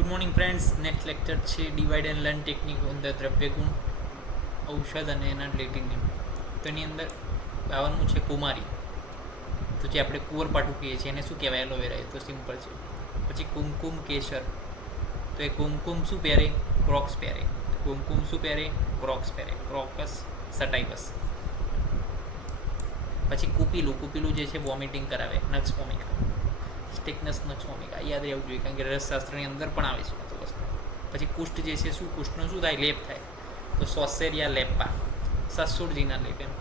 Good morning friends. Next lecture છે divide and learn technique અંદર દ્રવ્યગુણ, ઔષધ અને એના લેટિનિયમ. તો એની અંદર આવવાનું છે કુમારી, તો જે આપણે કુંવરપાઠું કહીએ છીએ એને શું કહેવાય? એલોવેરા. એ તો સિમ્પલ છે. પછી કુમકુમ કેસર, તો એ કુમકુમ શું પહેરે? ક્રોક્સ પહેરે. કુમકુમ શું પહેરે? ક્રોક્સ પહેરે. ક્રોકસ સટાઇવસ. પછી કુપીલું જે છે વોમિટિંગ કરાવે, નક્સ વોમિકા. સ્ટેકનસ નક્સ વોમિકા યાદ રહેવું જોઈએ, કારણ કે રસશાસ્ત્રની અંદર પણ આવે છે તો વસ્તુ. પછી કુષ્ઠ જે છે શું, કુષ્ઠનું શું થાય? લેપ થાય. તો સોસેરિયા લેપા, સસુરજીના લેપ એમ.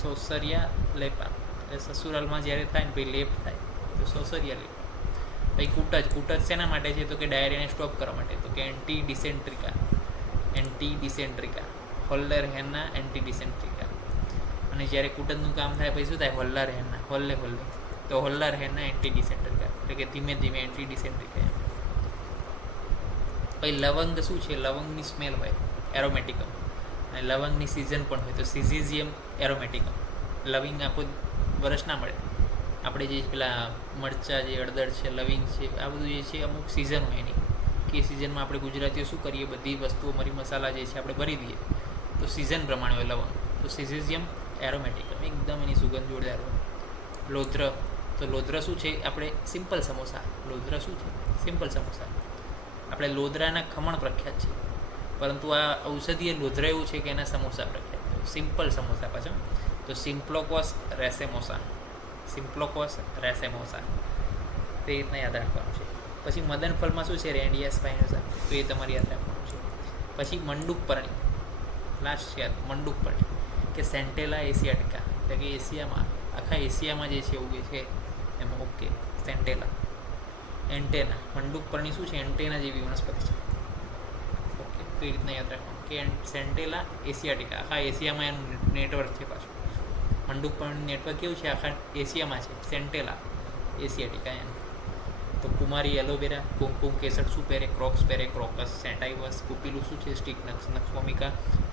સોસરિયા લેપા એટલે સસુરાલમાં જ્યારે થાય ને પછી લેપ થાય તો સોસરિયા લેપ. પછી કૂટજ શેના માટે છે? તો કે ડાયરિયાને સ્ટોપ કરવા માટે. તો કે એન્ટી ડિસેન્ટ્રિકા હોલ્લર હેરના એન્ટી ડિસેન્ટ્રિકા. અને જ્યારે કૂટજનું કામ થાય પછી શું થાય? હોલ્લર હેરના હોલ્લે તો હોલ્લર હેરના એન્ટી ડિસેન્ટ્રિકા એટલે કે ધીમે ધીમે એન્ટી ડિસેન્ટ્રિકા. પછી લવંગ શું છે? લવંગની સ્મેલ હોય, એરોમેટિકમ. અને લવંગની સિઝન પણ હોય તો સિઝિઝિયમ એરોમેટિકમ. લવિંગ આખો વર્ષ ના મળે. આપણે જે પેલા મરચાં જે હળદર છે, લવિંગ છે, આ બધું જે છે અમુક સિઝન હોય એની, કે સિઝનમાં આપણે ગુજરાતીઓ શું કરીએ? બધી વસ્તુઓ મરી મસાલા જે છે આપણે ભરી દઈએ, તો સિઝન પ્રમાણે હોય લવંગ. તો સિઝિઝિયમ એરોમેટિકમ, એકદમ એની સુગંધ જોરદાર હોય. લોધ્ર, તો લોધ્ર શું છે? આપણે સિમ્પલ સમોસા. લોધ્ર શું છે? સિમ્પલ સમોસા. આપણે લોધરાના ખમણ પ્રખ્યાત છે, પરંતુ આ ઔષધીય લોધ્ર એવું છે કે એના સમોસા પ્રખ્યાત છે. સિમ્પલ સમોસા પાછળ. તો સિમ્પ્લોકોસ રેસેમોસા તે રીતના યાદ રાખવાનું છે. પછી મદનફળમાં શું છે? રેન્ડિયા સ્પાઇનોસા, તો એ તમારે યાદ રાખવાનું છે. પછી મંડુકપર્ણી, લાસ્ટ યાદ મંડુકપર્ણી કે સેન્ટેલા એશિયાટિકા, એટલે કે એશિયામાં, આખા એશિયામાં જે છે એવું છે એમાં. ઓકે, સેન્ટેલા. એન્ટેના, મંડુકપર્ણી શું છે? એન્ટેના જેવી વનસ્પતિ છે. ઓકે, તો એ રીતના યાદ રાખવાનું કે સેન્ટેલા એશિયાટિકા, આખા એશિયામાં એનું નેટવર્ક છે પાછું. મંડુકપર્ણી નેટવર્ક કેવું છે? આખા એશિયામાં છે. સેન્ટેલા એશિયાટિકા એમ. તો કુમારી એલોવેરા. કુમકુમ કેસર શું પહેરે? ક્રોક્સ પહેરે. ક્રોકસ સેટાઇવસ. કુપીલું શું છે? સ્ટીક નક્સ વોમિકા.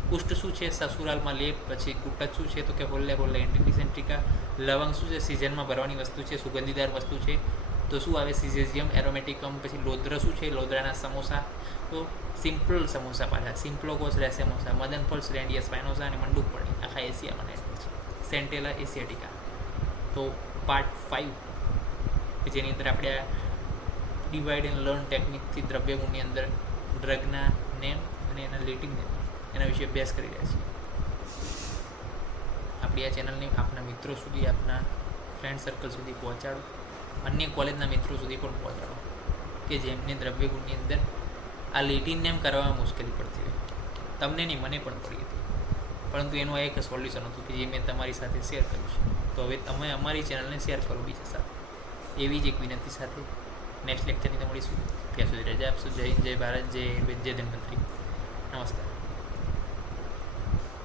કુષ્ઠ શું છે? સસુરાલમાં લેપ. પછી કુટજ શું છે? તો કે હોલ્લે એન્ટી ડિસેન્ટ્રિકા. લવંગ શું છે? સિઝનમાં ભરવાની વસ્તુ છે, સુગંધીદાર વસ્તુ છે, તો શું આવે? સિઝેઝિયમ એરોમેટિકમ. પછી લોધ્ર શું છે? લોધરાના સમોસા. તો સિમ્પલ સમોસા પાછા. સિમ્પ્લોકોસ રેસેમોસા, મદનફળ રેન્ડિયા સ્પાઇનોસા અને મંડુકપર્ણી આખા એશિયામાં નેટવર્ક છે. સેન્ટેલા એશિયાટિકા. તો પાર્ટ 5 કે જેની અંદર આપણે આ ડિવાઇડ એન્ડ લર્ન ટેકનિકથી દ્રવ્યગુણની અંદર ડ્રગના નેમ અને એના લેટિન નેમ એના વિશે અભ્યાસ કરી રહ્યા છીએ. આપણી આ ચેનલને આપના મિત્રો સુધી, આપના ફ્રેન્ડ સર્કલ સુધી પહોંચાડો. અન્ય કોલેજના મિત્રો સુધી પણ પહોંચાડો કે જેમને દ્રવ્યગુણની અંદર આ લેટિન નેમ કરવામાં મુશ્કેલી પડતી હોય. તમને નહીં, મને પણ પડી હતી, પરંતુ એનું એક સોલ્યુશન હતું કે જે મેં તમારી સાથે શેર કર્યું છે. તો હવે તમે અમારી ચેનલને શેર કરો બીજા સાથે. એવી જ એક વિનંતી સાથે નેક્સ્ટ લેક્ચરની તો મળીશું. ત્યાં સુધી રજા આપશો. જય હિન્દ, જય ભારત, જય ધન્વંતરી. નમસ્કાર.